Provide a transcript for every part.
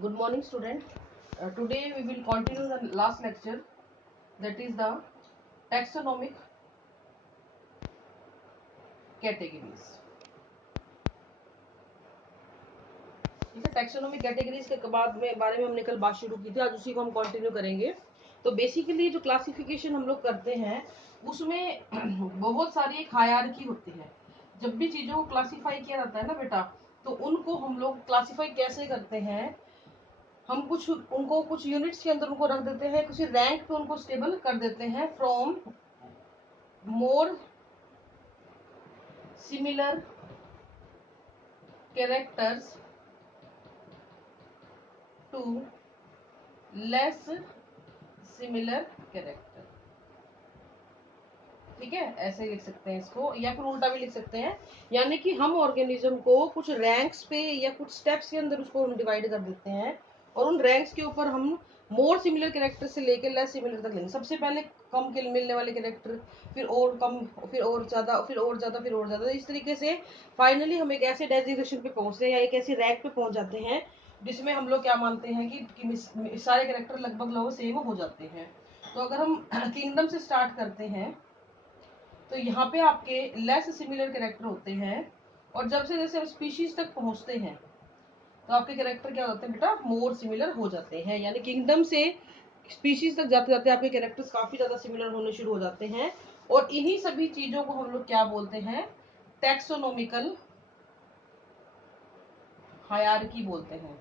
Good morning, student. Today we will continue the last lecture, that is the taxonomic categories. इसे taxonomic categories के बाद में बारे में हमने कल बात शुरू की थी, आज उसी को हम कंटिन्यू करेंगे। तो बेसिकली जो क्लासिफिकेशन हम लोग करते हैं उसमें बहुत सारी एक हायरार्की होती है। जब भी चीजों को क्लासिफाई किया जाता है ना बेटा, तो उनको हम लोग क्लासिफाई कैसे करते हैं, हम कुछ यूनिट्स के अंदर उनको रख देते हैं, किसी रैंक पे उनको स्टेबल कर देते हैं, from more similar characters to less similar character. ठीक है, ऐसे लिख सकते हैं इसको, या फिर उल्टा भी लिख सकते हैं। यानी कि हम ऑर्गेनिज्म को कुछ रैंक्स पे या कुछ स्टेप्स के अंदर उसको हम डिवाइड कर देते हैं, और उन रैंक्स के ऊपर हम मोर सिमिलर कैरेक्टर से लेकर लेस सिमिलर तक लेंगे। सबसे पहले कम किल मिलने वाले कैरेक्टर, फिर और कम, फिर और ज्यादा, फिर और ज्यादा, फिर और ज्यादा। इस तरीके से फाइनली हम एक ऐसे डेजिग्नेशन पे पहुंचते हैं या एक ऐसी रैंक पे पहुंच जाते हैं जिसमें हम लोग क्या मानते हैं कि सारे कैरेक्टर लगभग सेम हो जाते हैं। तो अगर हम किंगडम से स्टार्ट करते हैं तो यहाँ पे आपके लेस सिमिलर कैरेक्टर होते हैं, और जब से जैसे हम स्पीशीज तक पहुंचते हैं तो आपके कैरेक्टर क्या होते हैं बेटा, मोर सिमिलर हो जाते हैं। यानी किंगडम से स्पीशीज तक जाते जाते आपके कैरेक्टर्स काफी ज्यादा सिमिलर होने शुरू हो जाते हैं, और इन्हीं सभी चीजों को हम लोग क्या बोलते हैं, टैक्सोनॉमिकल हायरार्की बोलते हैं।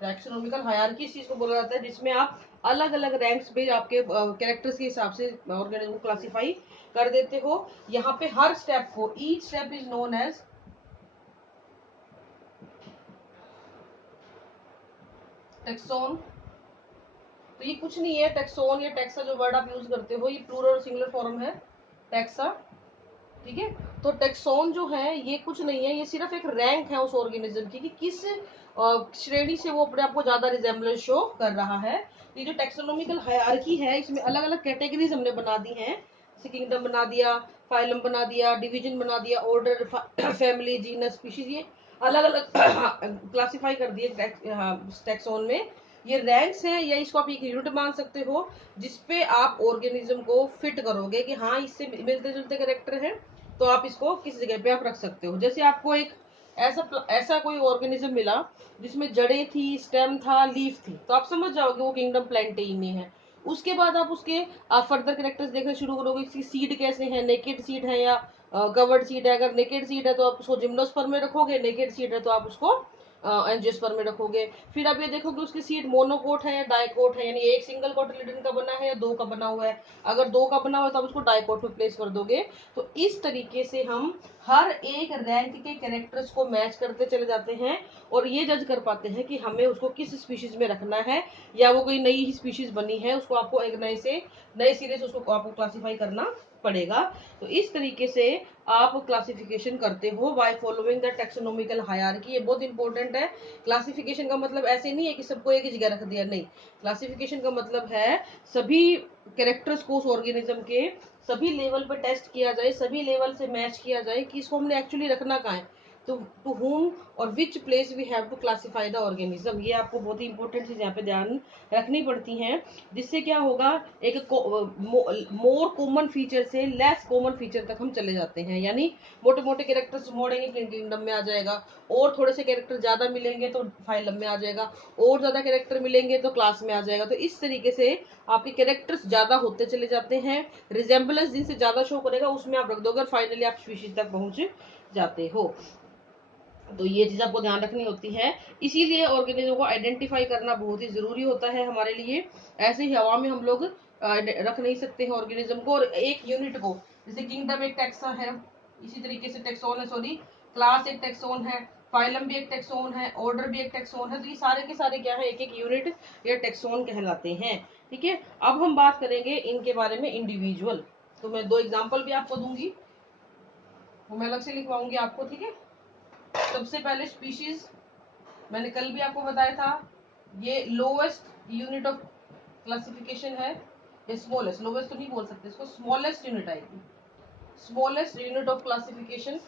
टैक्सोनॉमिकल हायरार्की इस चीज को बोला जाता है जिसमें आप अलग अलग रैंक्स पे आपके कैरेक्टर्स के हिसाब से ऑर्गेनिज्म को क्लासिफाई कर देते हो। यहाँ पे हर स्टेप को, each step is known as taxon. तो ये कुछ नहीं है, टेक्सोन या टेक्सा जो वर्ड आप यूज करते हो, ये प्लूरल और सिंगुलर फॉर्म है टेक्सा। ठीक है, तो टेक्सोन जो है ये कुछ नहीं है, ये सिर्फ एक रैंक है उस ऑर्गेनिज्म की कि किस श्रेणी से वो अपने आप को ज्यादा रिजेम्बलेंस शो कर रहा है। ये जो टेक्सोनॉमिकल हायरार्की है, इसमें अलग अलग कैटेगरीज हमने बना दी हैं, जैसे किंगडम बना दिया, फाइलम बना दिया, डिवीजन बना दिया, ऑर्डर, फैमिली, जीनस, स्पीशीज, ये अलग अलग क्लासिफाई कर दिए टेक्सोन में। ये रैंक्स हैं, या इसको आप एक यूनिट मान सकते हो जिसपे आप ऑर्गेनिज्म को फिट करोगे कि हाँ इससे मिलते जुलते कैरेक्टर हैं, तो आप इसको किस जगह पे आप रख सकते हो। जैसे आपको एक ऐसा कोई ऑर्गेनिज्म मिला जिसमें जड़ें थी, स्टेम था, लीफ थी, तो आप समझ जाओगे वो किंगडम प्लैंटेइनी है। उसके बाद आप उसके फर्दर कैरेक्टर्स देखना शुरू करोगे, इसकी सीड कैसे है, नेकेड सीड है या कवर्ड सीड है। अगर नेकेड सीड है तो आप उसको जिम्नोस्पर्म में रखोगे, नेकेड सीड है तो आप उसको एंजियोस्पर्म में रखोगे। फिर आप ये देखोगे उसकी सीड मोनोकोट है या डाइकोट है, यानी एक सिंगल कोटिलिडन का बना है या दो का बना हुआ है। अगर दो का बना हुआ है तो आप उसको डाइकोट में प्लेस कर दोगे। तो इस तरीके से हम हर एक रैंक के कैरेक्टर्स को मैच करते चले जाते हैं, और ये जज कर पाते हैं कि हमें उसको किस स्पीशीज में रखना है, या वो कोई नई ही स्पीशीज बनी है, उसको आपको एक नए सिरे से उसको आपको क्लासिफाई करना पड़ेगा। तो इस तरीके से आप क्लासिफिकेशन करते हो by following the taxonomical hierarchy. ये बहुत इंपॉर्टेंट है। क्लासिफिकेशन का मतलब ऐसे नहीं है कि सबको एक ही जगह रख दिया, नहीं। क्लासिफिकेशन का मतलब है सभी कैरेक्टर्स को उस ऑर्गेनिज्म के सभी लेवल पे टेस्ट किया जाए, सभी लेवल से मैच किया जाए कि इसको हमने एक्चुअली रखना कहाँ है, तो टू होम और which place we have to classify the organism. ये आपको बहुत ही इंपॉर्टेंट चीज यहाँ पे ध्यान रखनी पड़ती है, जिससे क्या होगा, एक मोर कॉमन फीचर से लेस कॉमन फीचर तक हम चले जाते हैं। यानी मोटे मोटे कैरेक्टर्स मोड़ेंगे किंगडम में आ जाएगा, और थोड़े से कैरेक्टर ज्यादा मिलेंगे तो फाइलम में आ जाएगा, और ज्यादा कैरेक्टर मिलेंगे तो क्लास में आ जाएगा। तो इस तरीके से आपके कैरेक्टर्स ज्यादा होते चले जाते हैं, रिजेम्बलेंस जिनसे ज्यादा शो करेगा उसमें आप रख दोगे, और फाइनली आप स्पीशीज तक पहुंच जाते हो। तो ये चीज आपको ध्यान रखनी होती है, इसीलिए ऑर्गेनिज्म को आइडेंटिफाई करना बहुत ही जरूरी होता है हमारे लिए। ऐसे ही हवा में हम लोग रख नहीं सकते हैं ऑर्गेनिज्म को, और एक यूनिट को, जैसे किंगडम एक टैक्सा है, इसी तरीके से टेक्सोन है, सॉरी, क्लास एक टेक्सोन है, फाइलम भी एक टेक्सोन है, ऑर्डर भी एक टेक्सोन है। तो ये सारे के सारे क्या है, एक एक यूनिट या टेक्सोन कहलाते हैं। ठीक है, अब हम बात करेंगे इनके बारे में इंडिविजुअल। तो मैं दो एग्जाम्पल भी आपको दूंगी, वो मैं अलग से लिखवाऊंगी आपको। ठीक है, सबसे पहले स्पीशीज, मैंने कल भी आपको बताया था, ये लोवेस्ट यूनिट ऑफ क्लासिफिकेशन है, ये स्मॉलेस्ट, लोवेस्ट तो नहीं बोल सकते इसको, स्मॉलेस्ट यूनिट आएगी, स्मॉलेस्ट यूनिट ऑफ क्लासिफिकेशन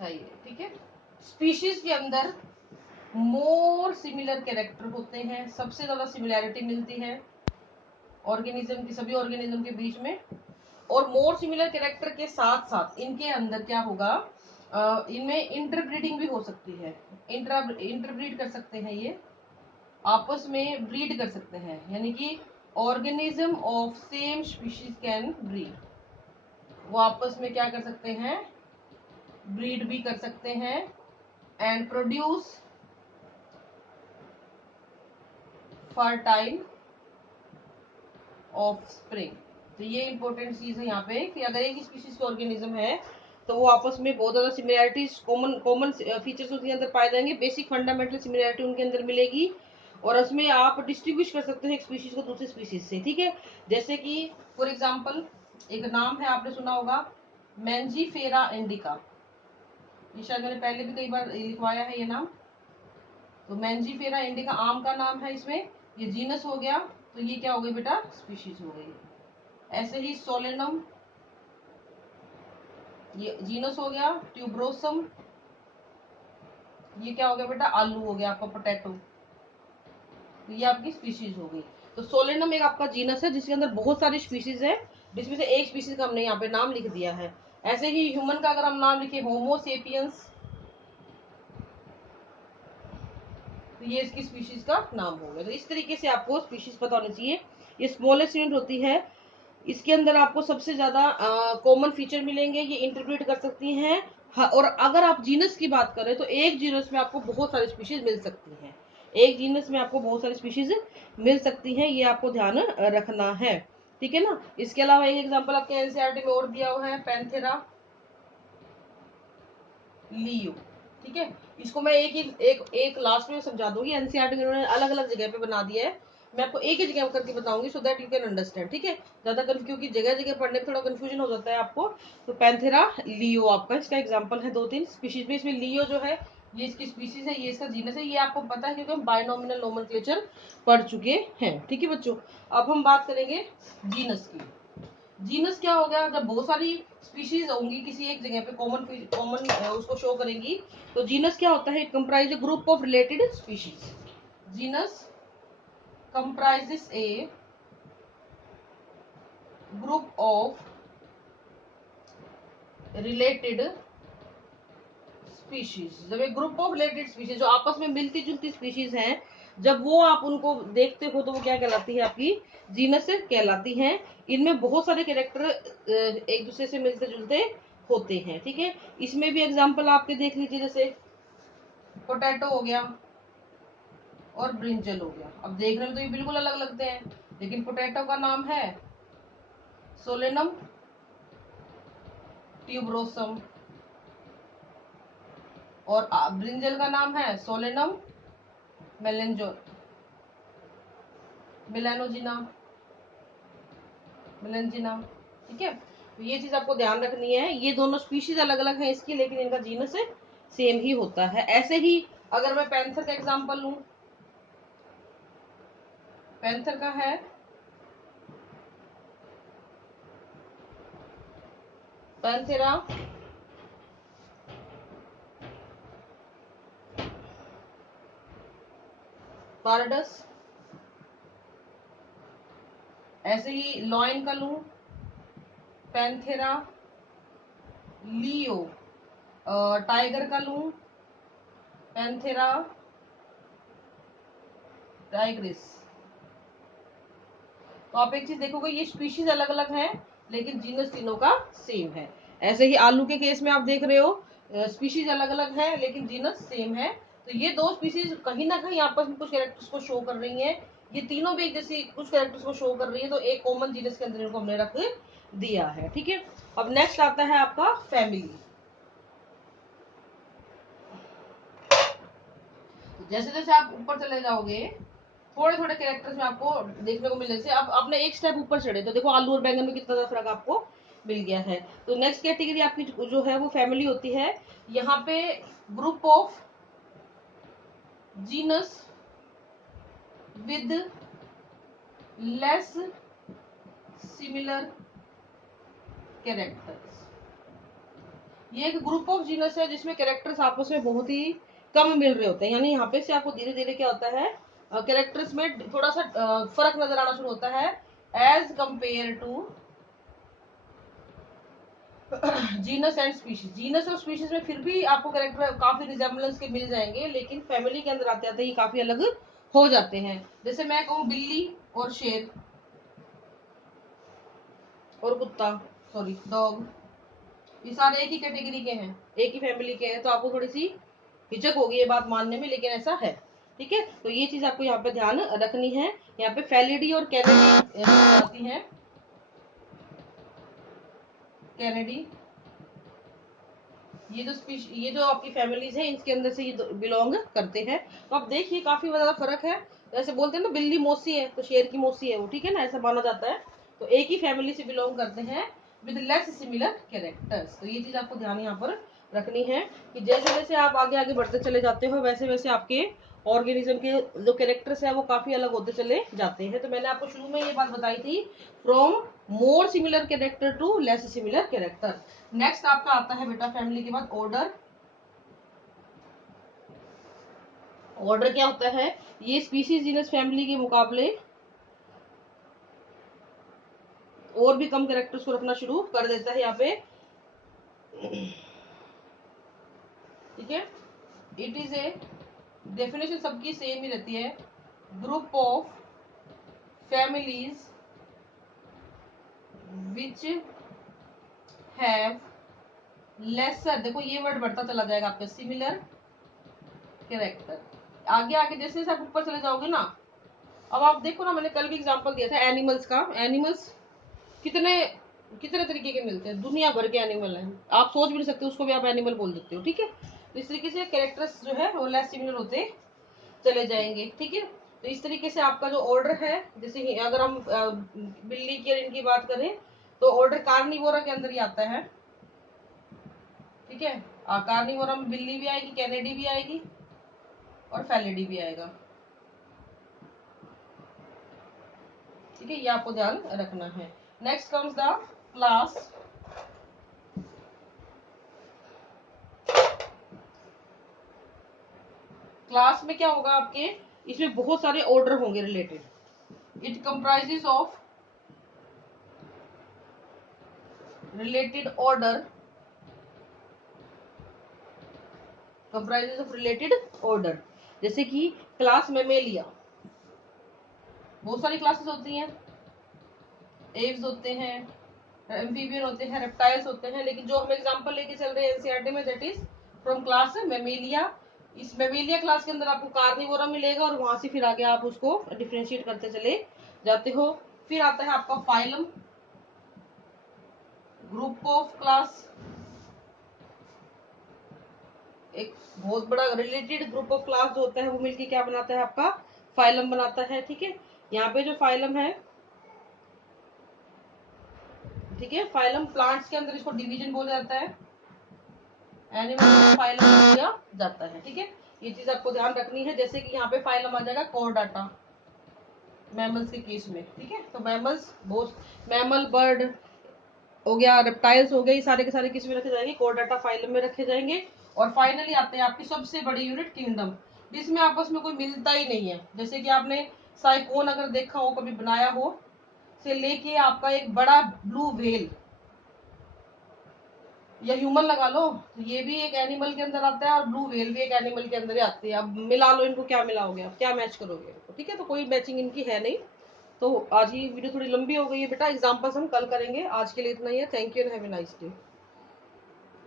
है ये। ठीक है, स्पीशीज के अंदर मोर सिमिलर कैरेक्टर होते हैं, सबसे ज्यादा सिमिलैरिटी मिलती है ऑर्गेनिज्म की, सभी ऑर्गेनिज्म के बीच में। और मोर सिमिलर कैरेक्टर के साथ साथ इनके अंदर क्या होगा, इनमें इंटरब्रीडिंग भी हो सकती है। इंटरब्रीड कर सकते हैं, ये आपस में ब्रीड कर सकते हैं, यानी कि organism of same species can breed, वो आपस में क्या कर सकते हैं, ब्रीड भी कर सकते हैं and produce fertile of spring. तो ये इंपॉर्टेंट चीज है यहाँ पे कि अगर एक स्पीशीज के ऑर्गेनिज्म है तो वो आपस में बहुत ज्यादा सिमिलैरिटीज, कॉमन फीचर्स उनके अंदर पाए जाएंगे, बेसिक फंडामेंटल सिमिलैरिटी उनके अंदर मिलेगी। और उसमें आप डिस्टिंग्विश कर सकते हैं एक स्पीशीज को दूसरे स्पीशीज से, ठीक है। जैसे कि फॉर एग्जाम्पल एक नाम है, आपने सुना होगा मैंजीफेरा इंडिका, ये शायद मैंने पहले भी कई बार लिखवाया है ये नाम। तो मैंजीफेरा इंडिका आम का नाम है, इसमें ये जीनस हो गया, तो ये क्या हो गई बेटा, स्पीशीज हो गई। ऐसे ही सोलेनम, ये जीनस हो गया। ट्यूब्रोसम, ये क्या हो गया बेटा, आलू हो गया आपका, पोटैटो, तो ये आपकी स्पीशीज हो गई। तो सोलेनम एक आपका जीनस है जिसके अंदर बहुत सारी स्पीशीज है, जिसमें से एक स्पीशीज का हमने यहाँ पे नाम लिख दिया है। ऐसे ही ह्यूमन का अगर हम नाम लिखे होमोसेपियंस, तो ये इसकी स्पीशीज का नाम हो गया। तो इस तरीके से आपको स्पीशीज पता होनी चाहिए। ये स्मॉलेस्ट यूनिट होती है, इसके अंदर आपको सबसे ज्यादा कॉमन फीचर मिलेंगे, ये इंटरप्रेट कर सकती हैं। और अगर आप जीनस की बात करें तो एक जीनस में आपको बहुत सारी स्पीशीज मिल सकती हैं, एक जीनस में आपको बहुत सारी स्पीशीज मिल सकती हैं, ये आपको ध्यान रखना है, ठीक है ना। इसके अलावा एक एग्जांपल आपके एनसीईआरटी में और दिया हुआ है, पैंथेरा लियो, ठीक है। इसको मैं एक लास्ट में समझा दूंगी, एनसीईआरटी में उन्होंने अलग अलग जगह पे बना दिया है, मैं आपको एक ही जगह करके बताऊंगी so that you can understand, ठीक है। ज्यादा क्योंकि जगह जगह पढ़ने में थोड़ा कंफ्यूजन हो जाता है आपको। तो पैंथेरा लियो आपका इसका एग्जांपल है, 2-3 स्पीशीज में, इसमें लियो जो है ये इसकी स्पीशीज है, ये इसका जीनस है, ये आपको पता है क्योंकि हम बायनोमिनल नोमेनक्लेचर पढ़ चुके हैं, ठीक है बच्चों। अब हम बात करेंगे जीनस की। जीनस क्या हो गया, जब बहुत सारी स्पीशीज होंगी किसी एक जगह पे, कॉमन कॉमन उसको शो करेंगी, तो जीनस क्या होता है, it comprise A group of related species. Genus comprises A group of related species. जब एक ग्रुप ऑफ रिलेटेड स्पीशीज जो आपस में मिलती जुलती स्पीशीज हैं, जब वो आप उनको देखते हो तो वो क्या कहलाती है, आपकी जीनस कहलाती हैं। इनमें बहुत सारे कैरेक्टर एक दूसरे से मिलते जुलते होते हैं, ठीक है। इसमें भी एग्जांपल आपके देख लीजिए, जैसे पोटैटो हो गया और ब्रिंजल हो गया। अब देखने में तो ये बिल्कुल अलग लगते हैं, लेकिन पोटैटो का नाम है सोलेनम ट्यूबरोसम और ब्रिंजल का नाम है सोलेनम मेलेनोजिना, ठीक है। तो ये चीज आपको ध्यान रखनी है, ये दोनों स्पीशीज अलग अलग है इसकी, लेकिन इनका जीनस सेम ही होता है। ऐसे ही अगर मैं पैंथर का एग्जांपल लूं, पैंथर का है पैंथेरा पारडस। ऐसे ही लॉइन का लूं, पैंथेरा लियो। टाइगर का लूं, पैंथेरा टाइग्रिस। तो आप एक चीज देखोगे, ये स्पीशीज अलग अलग है लेकिन जीनस तीनों का सेम है। ऐसे ही आलू के केस में आप देख रहे हो, स्पीशीज अलग अलग है लेकिन जीनस सेम है। तो ये दो स्पीशीज कहीं ना कहीं आपस में कुछ कैरेक्टर्स को शो कर रही हैं, ये तीनों भी एक जैसी कुछ कैरेक्टर्स को शो कर रही है, तो एक कॉमन जीनस के अंदर इनको हमने रख दिया है, ठीक है। अब नेक्स्ट आता है आपका फैमिली। जैसे जैसे आप ऊपर चले जाओगे, थोड़े थोड़े कैरेक्टर्स में आपको देखने को मिलने से, अब आपने एक स्टेप ऊपर चढ़े तो देखो आलू और बैंगन में कितना ज्यादा फर्क आपको मिल गया है। तो नेक्स्ट कैटेगरी आपकी जो है वो फैमिली होती है। यहाँ पे group of genus with less similar characters, ये एक ग्रुप ऑफ जीनस है जिसमें कैरेक्टर्स आपस में बहुत ही कम मिल रहे होते हैं, यानी यहाँ पे से आपको धीरे धीरे क्या होता है, कैरेक्टर्स में थोड़ा सा फर्क नजर आना शुरू होता है as compare to genus and species. Genus और स्पीशीज में फिर भी आपको कैरेक्टर काफी रिजेम्बलेंस के मिल जाएंगे, लेकिन फैमिली के अंदर आते आते ये काफी अलग हो जाते हैं। जैसे मैं कहूँ बिल्ली और शेर और कुत्ता, सॉरी डॉग, ये सारे एक ही कैटेगरी के हैं, एक ही फैमिली के हैं, तो आपको थोड़ी सी हिचक होगी ये बात मानने में, लेकिन ऐसा है। ठीक है, तो ये चीज आपको यहाँ पे ध्यान रखनी है। यहाँ पे फैलिडी और कैनेडी आती है, कैनेडी, ये जो आपकी फैमिलीज है इनके अंदर से ये बिलोंग करते हैं। तो आप देखिए काफी ज्यादा फर्क है। जैसे बोलते हैं ना बिल्ली मौसी है तो शेर की मौसी है वो, ठीक है ना, ऐसा माना जाता है। तो एक ही फैमिली से बिलोंग करते हैं विद लेस सिमिलर कैरेक्टर्स। तो ये चीज आपको ध्यान यहाँ पर रखनी है कि जैसे जैसे आप आगे आगे बढ़ते चले जाते हो वैसे वैसे आपके ऑर्गेनिज्म के जो कैरेक्टर्स है वो काफी अलग होते चले जाते हैं। तो मैंने आपको शुरू में ये बात बताई थी, from more similar character to less similar character. Next आपका आता है बेटा फैमिली के बाद ऑर्डर। ऑर्डर क्या होता है, ये स्पीशीज जीनस फैमिली के मुकाबले और भी कम कैरेक्टर्स को रखना शुरू कर देता है यहाँ पे। ठीक है, इट इज ए, डेफिनेशन सबकी सेम ही रहती है, group of families which have laser, देखो ये वर्ड बढ़ता चला जाएगा आपका, सिमिलर कैरेक्टर। आगे आगे जैसे जैसे आप ऊपर चले जाओगे ना, अब आप देखो ना, मैंने कल भी एग्जांपल दिया था एनिमल्स का। एनिमल्स कितने कितने तरीके के मिलते हैं, दुनिया भर के एनिमल हैं, आप सोच भी नहीं सकते उसको भी आप एनिमल बोल देते हो। ठीक है, तो इस तरीके से कैरेक्टर्स जो है वो लेस सिमिलर होते चले जाएंगे। ठीक है, तो इस तरीके से आपका जो ऑर्डर है, जैसे अगर हम बिल्ली की और इनकी बात करें तो ऑर्डर कार्निवोरा के अंदर ही आता है। ठीक है, कार्निवोरा में बिल्ली भी आएगी, कैनेडी भी आएगी और फैलिडी भी आएगा। ठीक है, ये आपको ध्यान रखना है। Next comes the class. Class में क्या होगा आपके, इसमें बहुत सारे ऑर्डर होंगे related. It comprises of related order, comprises of related order. जैसे कि क्लास मेमेलिया, बहुत सारी क्लासेस होती हैं, एव्स होते हैं, एम्फीबियन होते हैं, रेप्टाइल्स होते हैं, लेकिन जो हम एग्जांपल लेके चल रहे हैं एनसीईआरटी में, that is from class Mammalia. इस मेमेलिया क्लास के अंदर आपको कार्निवोरा मिलेगा और वहां से फिर आगे आप उसको डिफरेंशिएट करते चले जाते हो। फिर आता है आपका फाइलम, ग्रुप ऑफ क्लास, एक बहुत बड़ा रिलेटेड ग्रुप ऑफ क्लास जो होता है वो मिलके क्या बनाता है आपका फाइलम बनाता है। ठीक है, यहाँ पे जो फाइलम है, ठीक है, फाइलम प्लांट्स के अंदर इसको डिवीजन बोला जाता है, एनिमल फाइलम दिया जाता है। ठीक है, ये चीज आपको ध्यान रखनी है। जैसे कि यहाँ पे फाइलम आ जाएगा कोरडाटा मैमल्स के केस में। ठीक है, तो मैमल्स बहुत, मैमल बर्ड हो गया, रेप्टाइल्स हो गए, ये सारे के सारे किस में रखे जाएंगे, कोरडाटा फाइलम में रखे जाएंगे। और फाइनली आते हैं आपकी सबसे बड़ी यूनिट किंगडम, जिसमें आपस में कोई मिलता ही नहीं है। जैसे कि आपने साइकोन अगर देखा हो, कभी बनाया हो, से लेके आपका एक बड़ा ब्लू व्हेल या ह्यूमन लगा लो, तो ये भी एक एनिमल के अंदर आता है और ब्लू व्हेल भी एक एनिमल के अंदर ही आती है। अब मिला लो इनको, क्या मिलाओगे आप, क्या मैच करोगे इनको। ठीक है, तो कोई मैचिंग इनकी है नहीं। तो आज की वीडियो थोड़ी लंबी हो गई है बेटा, एग्जांपल्स हम कल करेंगे, आज के लिए इतना ही है। Thank you and have a nice day.